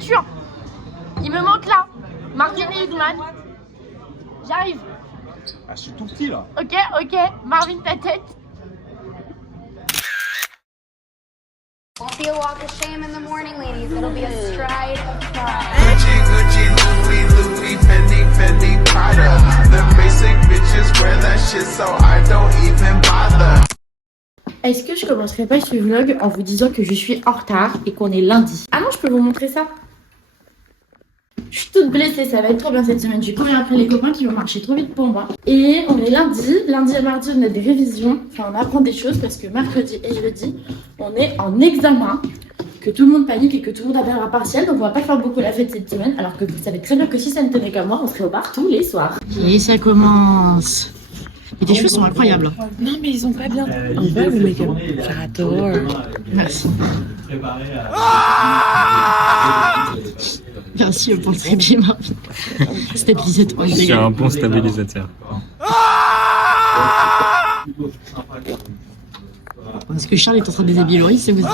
signature. Il me manque là. Martin et Hugman. J'arrive. Ah, je suis tout petit là. Ok, ok. Marvin, ta tête. Won't be a walk of shame in the morning, ladies. It'll be a stride of pride. Gucci, Gucci, Louis, Louis, Fendi, Fendi, Prada. The basic bitches wear that shit, so I don't even bother. Est-ce que je commencerai pas ce vlog en vous disant que je suis en retard et qu'on est lundi? Ah non, je peux vous montrer ça. Je suis toute blessée, ça va être trop bien cette semaine. J'ai couru après les copains qui vont marcher trop vite pour moi. Et on est lundi et mardi on a des révisions. Enfin on apprend des choses parce que mercredi et jeudi on est en examen. Que tout le monde panique et que tout le monde appellera partiel. Donc on va pas faire beaucoup la fête cette semaine. Alors que vous savez très bien que si ça ne tenait qu'à moi, on serait au bar tous les soirs. Et ça commence. Et tes cheveux sont incroyables. Non mais ils ont pas bien. On va le make-up. J'adore. Merci. Merci pour le très bien. Stabilisateur. C'est un bon stabilisateur. Parce que Charles est en train de déshabiller Loris, c'est vous êtes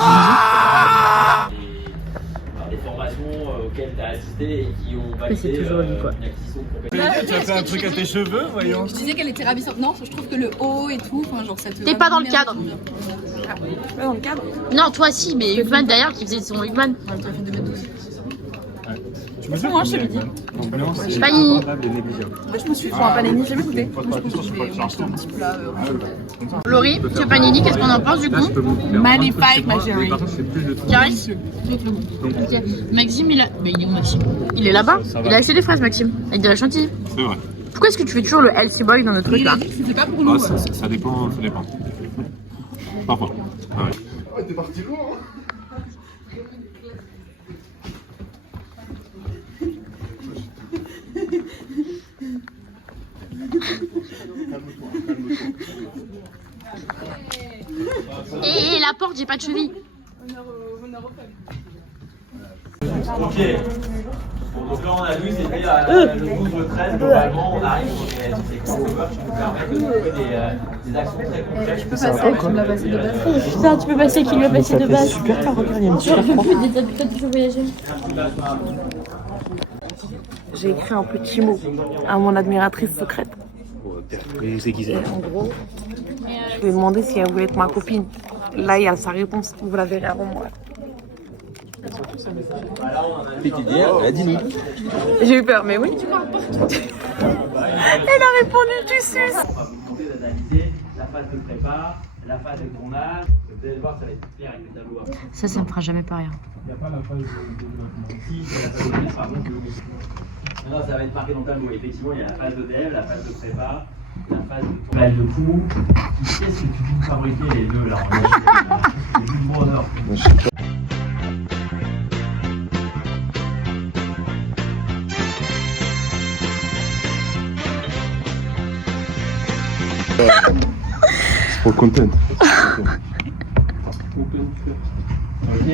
des formations auxquelles tu as assisté et qui ont validé c'est toujours lui, quoi. une acquisition Tu as fait un truc à tes cheveux, voyons. Je disais qu'elle était ravissante. Non, je trouve que le haut et tout, enfin genre ça te. T'es pas dans le cadre. Pas dans le cadre. Non, toi si, mais Hugman d'ailleurs qui faisait son Hugman. Ouais, toi, fait 2m12. Tu me Moi, je te l'ai dit. Panini. Moi, je me suis fait un panini, j'ai jamais goûté. Moi, je pense que je vais m'acheter un petit plat. Laurie, ce panini, qu'est-ce qu'on en pense du coup? Magnifique, ma chérie. Caris. Maxime, il a. Mais il est où Maxime? Il est là-bas. Il a acheté des fraises, Maxime. Avec de la chantilly. C'est vrai. Pourquoi est-ce que tu fais toujours le healthy boy dans notre truc là? C'était pas pour nous. Ça dépend, ça dépend. Parfois. Ah ouais. Ouais, t'es parti loin, hein. Et la porte, j'ai pas de cheville. Ok. Bon, donc là on a vu c'était le 12 le 13 globalement on arrive sur des séquences qui nous permettent de trouver des actions très concrètes. Je peux passer qui me l'a passé de base. Putain, tu peux passer qui lui a passé de base. Super tard, regarde, il y a une super Je peux plus des habitudes de voyager. J'ai écrit un petit mot à mon admiratrice secrète. C'est qui Et en gros, je lui ai demandé si elle voulait être ma copine. Là, il y a sa réponse. Vous la verrez avant moi. J'ai eu peur, mais oui. Elle a répondu du sus. On va vous demander d'analyser la phase de prépa, la phase de tournage. Vous allez voir, ça va être plus clair avec le tableau. Ça me fera jamais pas rire. Il n'y a pas la phase de pardon. Non, ça va être marqué dans le tableau. Effectivement, il y a la phase de dev, la phase de prépa, la phase de tournage de coup. Qu'est-ce que tu peux fabriquer les deux là? Les deux gros honneurs. C'est pour le content. Ok.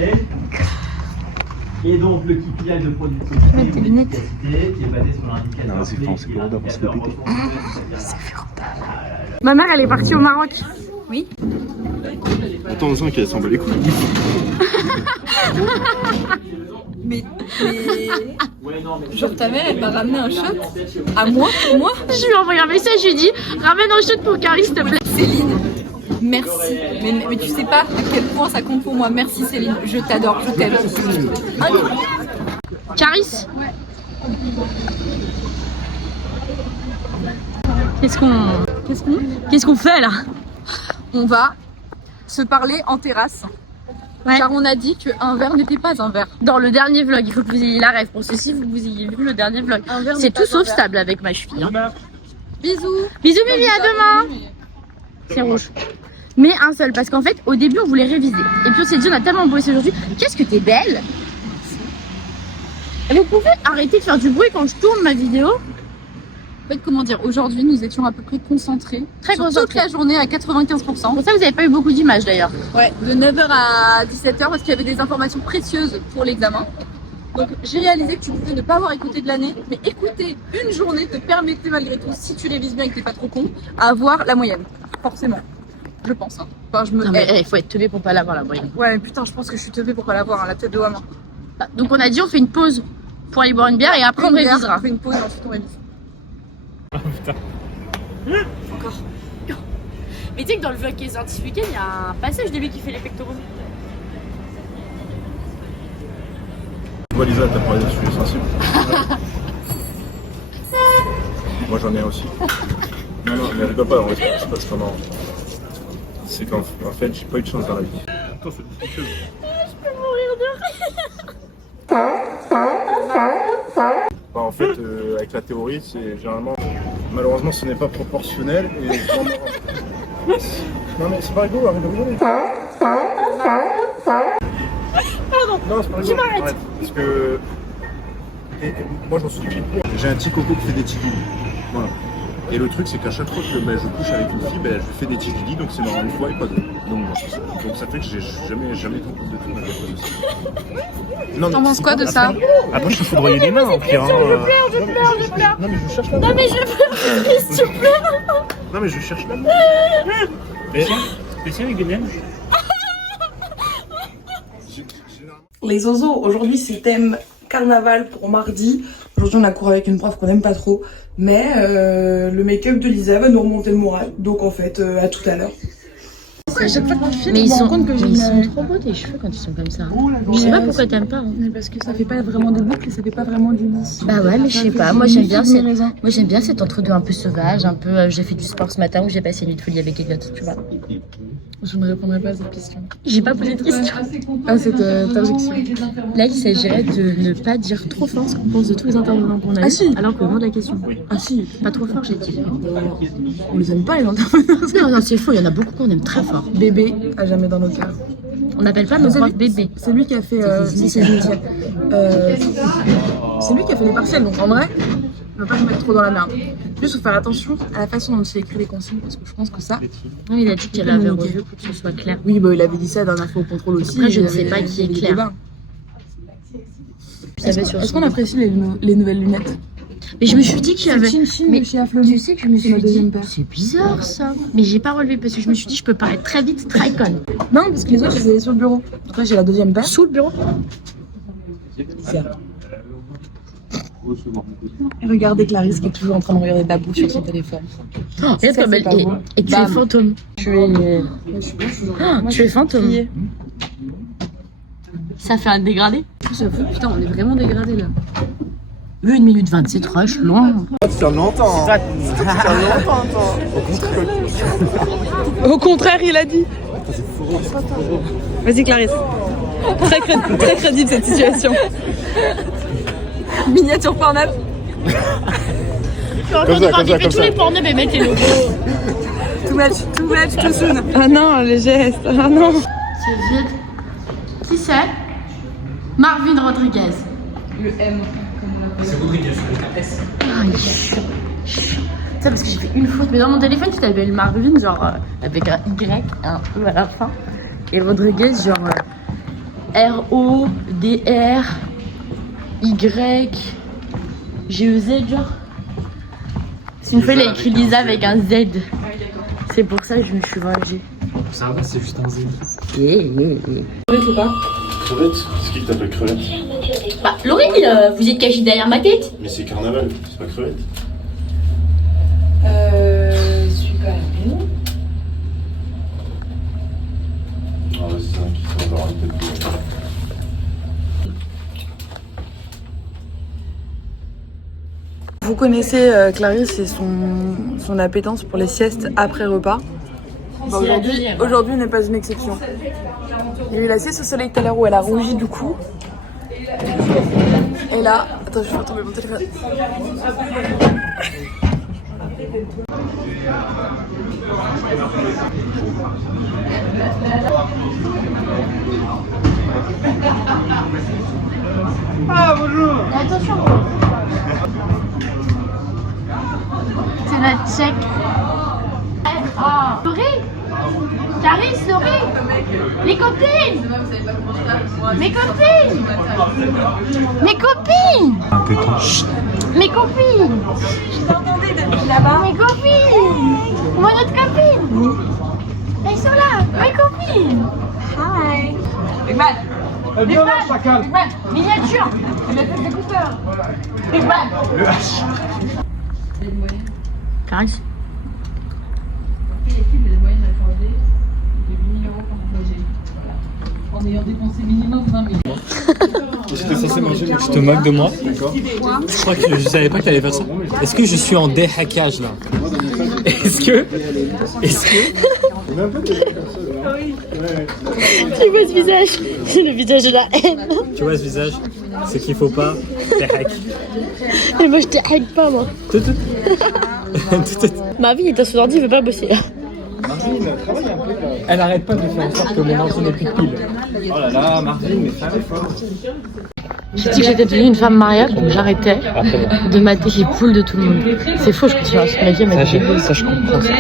Et donc le KPI de productivité ou d'efficacité qui est basé sur l'indicateur Non, c'est clé français, qui est pour d'abord, c'est l'indicateur pété. ressources. Ma mère, elle est partie au Maroc. Oui. Attends, on sent qu'elle s'en bat les couilles. Mais Ouais, non, mais genre ta mère, elle m'a ramené un shot à moi, pour moi. Je lui ai envoyé un message, je lui ai dit ramène un shot pour Caris, s'il te plaît. Céline, merci. Mais tu sais pas à quel point ça compte pour moi. Merci Céline, je t'adore, je t'aime. Caris. Qu'est-ce qu'on fait là? On va se parler en terrasse. Ouais. Car on a dit qu'un verre n'était pas un verre. Dans le dernier vlog, il faut que vous ayez la ref. Pour ceci, vous ayez vu le dernier vlog. C'est tout sauf stable avec ma cheville. Hein. Bisous. Bisous Mimi, à demain. C'est rouge. Mais un seul, parce qu'en fait, au début, on voulait réviser. Et puis on s'est dit, on a tellement bossé aujourd'hui. Qu'est-ce que t'es belle. Et vous pouvez arrêter de faire du bruit quand je tourne ma vidéo? En fait, comment dire, aujourd'hui, nous étions à peu près concentrés. Très sur concentrés. toute la journée à 95%. Pour ça, vous n'avez pas eu beaucoup d'images d'ailleurs. Ouais, de 9h à 17h parce qu'il y avait des informations précieuses pour l'examen. Donc j'ai réalisé que tu pouvais ne pas avoir écouté de l'année, mais écouter une journée te permettait malgré tout, si tu révises bien et que t'es pas trop con, à avoir la moyenne. Forcément. Je pense. Hein. Enfin, je me... Non mais il faut être teubé pour pas l'avoir la moyenne. Ouais, mais putain, je pense que je suis teubée pour pas l'avoir, hein, la tête de Wama. Donc on a dit on fait une pause pour aller boire une bière et après on révisera. On fait une pause et ensuite on révise. Encore. Mais tu sais que dans le vlog qui est sorti ce week-end, il y a un passage de lui qui fait les pectoraux. Toi Lisa, t'as parlé de sujets sensibles. Moi j'en ai un aussi. Non, mais rigole pas, en vrai, c'est pas ce marrant. C'est qu'en fait, j'ai pas eu de chance dans la vie. Attends, c'est quelque chose. Bah, en fait, avec la théorie, c'est généralement. Malheureusement, ce n'est pas proportionnel et. Non, mais c'est pas rigolo, arrête de rigoler. Pardon, non, c'est pas rigolo. je m'arrête. Arrête, parce que. Et moi, je m'en suis dit, j'ai un petit coco qui fait des tigouilles. Voilà. Et le truc, c'est qu'à chaque fois que je couche avec une fille, je lui fais des tigouilles, donc c'est normal une fois et pas deux. Donc ça fait que j'ai jamais été en couple de tout ma vie. T'en penses quoi de ça? Après, je te foudroyer les mains, au pire. Je pleure. Non, mais je cherche la Non mais je pleure, s'il te plaît. Non, mais je cherche la Spécial avec des nems. Les oiseaux, aujourd'hui c'est thème carnaval pour mardi. Aujourd'hui on a cours avec une prof qu'on aime pas trop. Mais le make-up de Lisa va nous remonter le moral. Donc en fait, à tout à l'heure. À chaque fois que je filme, Mais je me rends compte que j'ai ils sont une... trop beaux tes cheveux quand ils sont comme ça. Je sais pas pourquoi t'aimes pas. Mais parce que ça fait pas vraiment des boucles et ça fait pas vraiment du lisse. Bah ouais, mais je sais pas. Moi j'aime bien cet entre-deux un peu sauvage, un peu. J'ai fait du sport ce matin où j'ai passé une nuit de folie avec Elliot, tu vois. Je ne répondrai pas à cette question. J'ai pas posé de question. Ah, c'était ta objection. Là, il s'agirait de ne pas dire trop fort ce qu'on pense de tous les intervenants qu'on a eu. Ah si. Alors que le nom de la question. Ah si. Pas trop fort, j'ai dit. On les aime pas les intervenants. Non, c'est faux. Il y en a beaucoup qu'on aime très fort. Bébé, à jamais dans nos cœurs. On n'appelle pas nos C'est profs lui- bébés. C'est lui qui a fait. Si, c'est lui. C'est lui qui a fait les partiels, donc en vrai, on va pas se mettre trop dans la merde. Juste faut faire attention à la façon dont il écrit les consignes, parce que je pense que ça. Non, il a dit qu'elle avait revu pour que ce soit clair. Oui, bah il avait dit ça la dernière fois au contrôle aussi. Après, je il ne avait- sais pas qui est il y avait des Claire. débats. Ça va sur Est-ce son- qu'on apprécie les nouvelles lunettes? Mais je me suis dit qu'il y avait. Mais de chez Aflelu. tu sais que je me C'est ma suis deuxième dit, paire. c'est bizarre ça. Mais j'ai pas relevé parce que je me suis dit, je peux paraître très vite, très conne. Non, parce que les autres, je les avais sur le bureau. Donc là, j'ai la deuxième paire. Sous le bureau. Et regardez Clarisse qui est toujours en train de regarder Babou sur son téléphone. Oh, regarde comme elle c'est pas est. beau. Et tu es Bam. fantôme. Tu es. Tu es fantôme. Ça fait un dégradé. J'avoue, putain, on est vraiment dégradés là. 1 minute 20, c'est trop long. Au contraire, il a dit. Vas-y Clarisse. Très crédible cette situation. Miniature Pornhub. On devra virer tous les pornos et mettre les logos. Too much, too soon. Ah non, les gestes. Ah non. C'est vide. Qui c'est? Marvin Rodriguez. C'est Rodriguez, avec un S. Ah, il est chiant. Ça parce que j'ai fait une faute. Mais dans mon téléphone, tu t'appelles Marvin, genre avec un Y, un E à la fin. Et Rodriguez, genre R-O-D-R Y-G-E-Z, genre. C'est une fois, il a écrit Lisa avec un Z. C'est pour ça que je me suis vengée. Ça va, c'est juste un Z. Crevette? C'est qui t'appelle crevette? Bah, Laurie, vous êtes caché derrière ma tête. Mais c'est carnaval, c'est pas crevette. Super. Ah ouais, c'est ça qui s'en va une tête. Vous connaissez Clarisse et son appétence pour les siestes après repas. Bah, aujourd'hui n'est pas une exception. Il y a eu la sieste au soleil tout à l'heure où elle a rougi du coup. Et là, attends, je vais faire tomber mon téléphone. Attention. C'est notre check. Laurie, Clarisse, Laurie, les copines, mes copines, mes copines, Chut. Mes copines, mes copines, moi notre copine, elles sont là, mes copines. Hi. Viens là, chacal. Miniature. Il a fait des coupeurs. Le H. Clarisse. En ayant dépensé minimum 20 000. J'étais censé manger, mais tu te moques de moi. Je crois que je savais pas que t'allais faire ça. Est-ce que je suis en déhackage là? Est-ce que Tu vois ce visage? C'est le visage de la haine. tu vois ce visage? C'est qu'il faut pas déhack. Et moi je te hack pas moi. Tout. Ma vie est à son ordi, il veut pas bosser là. Elle arrête pas de faire en sorte que mon ordi n'ait plus de pile. Oh là là, Martine, mais ça fort. J'ai dit que j'étais devenue une femme mariage, donc j'arrêtais de mater les poules de tout le monde. C'est faux, je continue à ma vie à mater les poules. Ça, je comprends ça.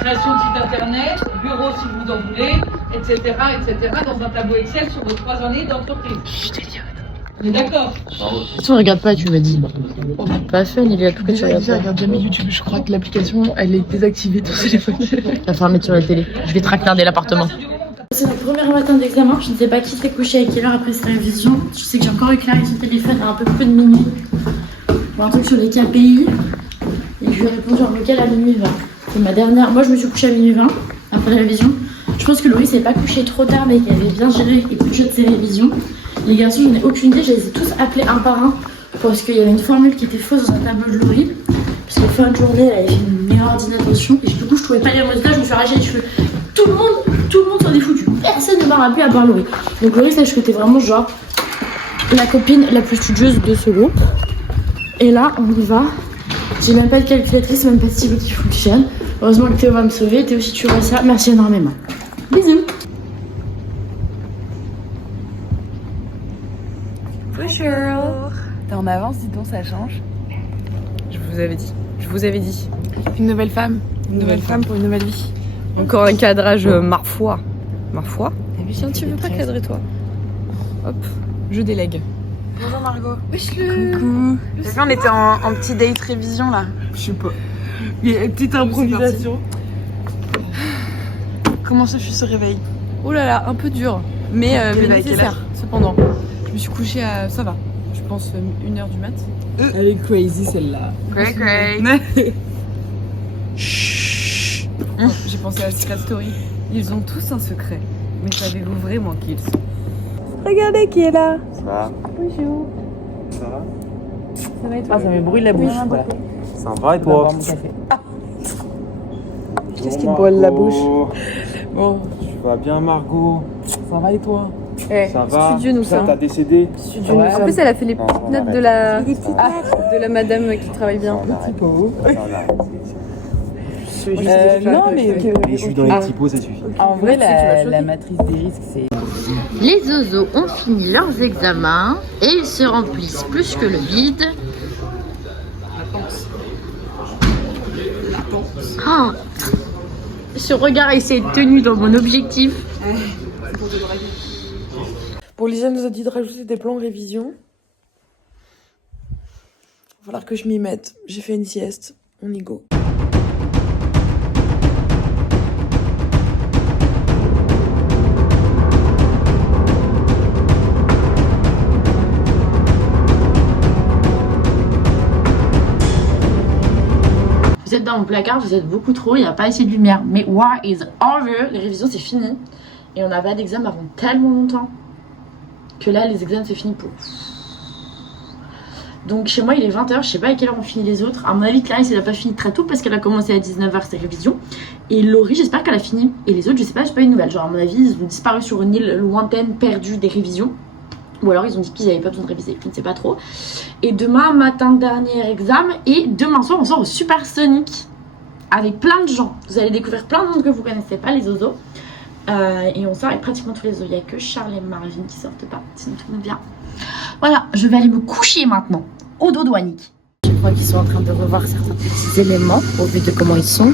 Création de site internet, bureau si vous en voulez, etc. dans un tableau Excel sur vos 3 années d'entreprise. Je te dis. On est d'accord? Tu ne regardes pas, tu m'as dit. Pas fun, il y a tout que tu regardes Je pas. regarde jamais YouTube, je crois que l'application elle est désactivée sur téléphone. La fermer sur la télé. Je vais traquenarder l'appartement. C'est le premier matin d'examen, je ne sais pas qui s'est couché à quelle heure après cette révision. Je sais que j'ai encore eu Clarisse au téléphone à un peu plus de minuit pour un truc sur les KPI. Et je lui ai répondu en vocal à minuit 20. C'est ma dernière. Moi je me suis couchée à minuit 20 après la révision. Je pense que Laurie s'est pas couché trop tard mais qu'elle avait bien géré et plus de ses révisions. Les garçons, je n'ai aucune idée, je les ai tous appelés un par un parce qu'il y avait une formule qui était fausse dans un tableau de Laurie. Parce que fin de journée, elle avait fait une erreur d'inattention et du coup je trouvais pas les résultats, je me suis arraché les cheveux. Tout le monde s'en est foutu. Personne ne m'a rappelé à part Laurie. Donc Laurie, sache que t'es vraiment genre la copine la plus studieuse de ce groupe. Et là, on y va. J'ai même pas de calculatrice, même pas de stylo qui fonctionne. Heureusement que Théo va me sauver. Théo, si tu vois ça, merci énormément. Bisous. Bonjour. T'es en avance, dis donc, ça change. Je vous avais dit. Une nouvelle femme. Une nouvelle femme pour une nouvelle vie. Encore un cadrage marfois. Marfois? Tiens, tu veux pas cadrer toi? Hop, je délègue. Bonjour Margot. Coucou. T'as vu, on était en petit date révision là. Je sais pas. Il y a une petite improvisation. Comment ça fut ce réveil? Oh là là, un peu dur. Mais nécessaire, cependant. Je me suis couchée à, ça va, je pense 1h du mat. Elle est crazy celle-là. Cray. Chut. J'ai pensé à Secret Story. Ils ont tous un secret. Mais savez-vous vraiment qui ils sont? Regardez qui est là. Ça va? Bonjour. Ça va? Ça va et toi? Ah, ça me brûle la bouche. Voilà. Ça va et toi? Qu'est-ce qui te brûle la bouche? Bon. Tu vas bien Margot? Ça va et toi? Ça va? Studieux nous Ça sommes. t'a décédé? Studieux nous sommes. En plus elle a fait les Non, petites on notes arrête. de la madame qui travaille bien. Non, mais je suis dans les petits pots, ça suffit. en vrai, la matrice des risques, c'est... Les zozos ont fini leurs examens et ils se remplissent plus que le vide. Oh, ce regard et cette tenue dans mon objectif. Bon, Lisa nous a dit de rajouter des plans révision. Il va falloir que je m'y mette. J'ai fait une sieste. On y go. Vous êtes dans mon placard, vous êtes beaucoup trop, il n'y a pas assez de lumière. Mais war is over, les révisions c'est fini. Et on n'a pas d'examen avant tellement longtemps que là les examens c'est fini pour... Donc chez moi il est 20h, je sais pas à quelle heure on finit les autres. À mon avis Clarisse elle a pas fini très tôt parce qu'elle a commencé à 19h ses révisions. Et Laurie j'espère qu'elle a fini. Et les autres je sais pas, j'ai pas eu de nouvelles. Genre à mon avis ils ont disparu sur une île lointaine perdue des révisions. Ou alors ils ont dit qu'ils n'avaient pas besoin de réviser, je ne sais pas trop. Et demain matin dernier examen. Et demain soir on sort au Supersonic avec plein de gens. Vous allez découvrir plein de monde que vous connaissez pas, les ozos. Et on sort avec pratiquement tous les ozos. Il n'y a que Charles et Marvin qui sortent pas, sinon tout le monde vient. Voilà, je vais aller me coucher maintenant au dodo Annick. Je crois qu'ils sont en train de revoir certains petits éléments au vu de comment ils sont.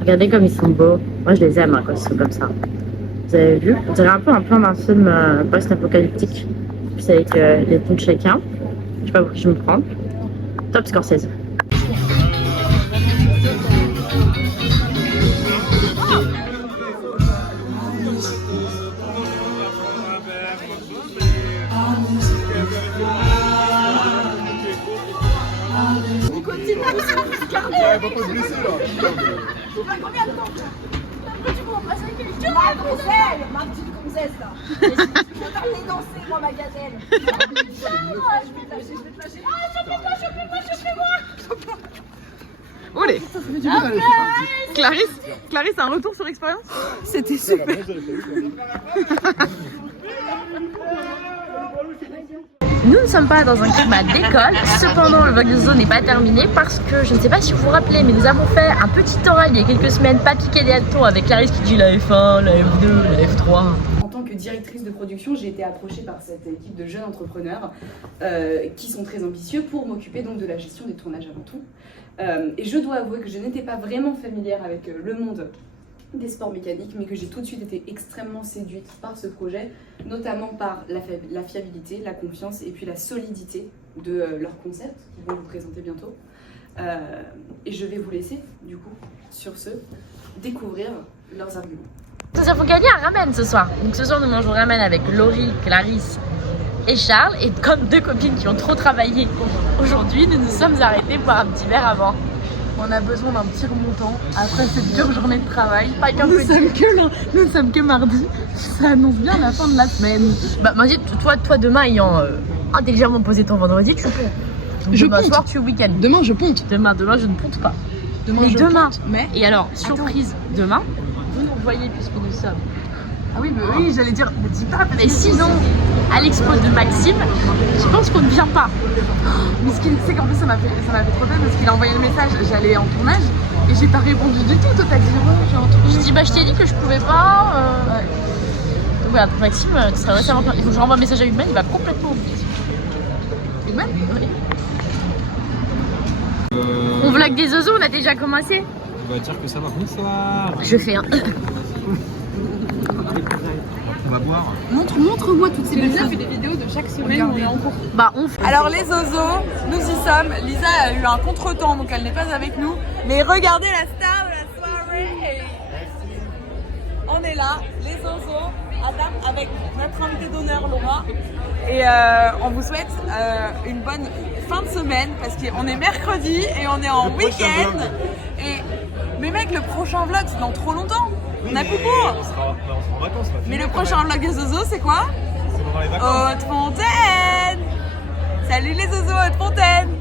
Regardez comme ils sont beaux. Moi je les aime hein, quand ils sont comme ça. Vous avez vu? On dirait un peu un plan d'un film post-apocalyptique. Plus avec les pneus de chacun. Je sais pas pour qui je me prends. Top Scorsese. Elle va pas se blesser là. Putain, mais- Olé. Clarisse, un retour sur expérience? C'était super. Nous ne sommes pas dans un climat d'école, cependant le vlog de Zozo n'est pas terminé parce que je ne sais pas si vous vous rappelez, mais nous avons fait un petit oral il y a quelques semaines, pas piqué des hannetons, avec Clarisse qui dit la F1, la F2, la F3. En tant que directrice de production, j'ai été approchée par cette équipe de jeunes entrepreneurs qui sont très ambitieux pour m'occuper donc de la gestion des tournages avant tout. Et je dois avouer que je n'étais pas vraiment familière avec le monde des sports mécaniques, mais que j'ai tout de suite été extrêmement séduite par ce projet, notamment par la fiabilité, la confiance et puis la solidité de leur concept qu'ils vont vous présenter bientôt. Et je vais vous laisser, du coup, sur ce, découvrir leurs arguments. Nous avons gagné un ramen ce soir. Donc ce soir nous mangeons ramen avec Laurie, Clarisse et Charles. Et comme deux copines qui ont trop travaillé aujourd'hui, nous nous sommes arrêtés pour un petit verre avant. On a besoin d'un petit remontant après cette dure journée de travail. Pas qu'un Nous petit. ne sommes que mardi. Ça annonce bien la fin de la semaine. Bah Mandy, toi demain ayant intelligemment posé ton vendredi, tu peux. Donc, Je demain ponte. soir tu es week-end. Demain, je ponte. Demain je ne ponte pas. Demain, je demain. ponte. Mais Et alors, surprise, demain, vous nous revoyez puisque nous sommes. ah oui, mais oui, j'allais dire. Ne dis pas. Mais sinon, à l'expo de Maxime, je pense qu'on ne vient pas. Mais ce qu'il sait qu'en plus ça m'a fait trop peine parce qu'il a envoyé le message. J'allais en tournage et j'ai pas répondu du tout. Toi, t'as dit j'ai un truc. Je dis bah je t'ai dit que je pouvais pas. Donc voilà, pour Maxime, tu seras récemment. Il faut que je renvoie un message à Humaine, il va complètement oublier. Humaine ? Oui. On vlog des zozos, on a déjà commencé. On va dire que ça va. Bonsoir. Je fais un. On va boire. Montre-moi toutes ces personnes. Fait des vidéos de chaque semaine où on est en cours. Bah on fait. Alors les zozos, nous y sommes. Lisa a eu un contretemps donc elle n'est pas avec nous. Mais regardez la star de la soirée. On est là, les zozos, à table avec notre invitée d'honneur Laura. Et on vous souhaite une bonne fin de semaine parce qu'on est mercredi et on est en week-end. Mais mec, le prochain vlog c'est dans trop longtemps. On a plus court. On sera en vacances. Mais le prochain vlog des zozos c'est quoi? C'est pendant les vacances. Haute-Fontaine. Salut les zozos Haute-Fontaine.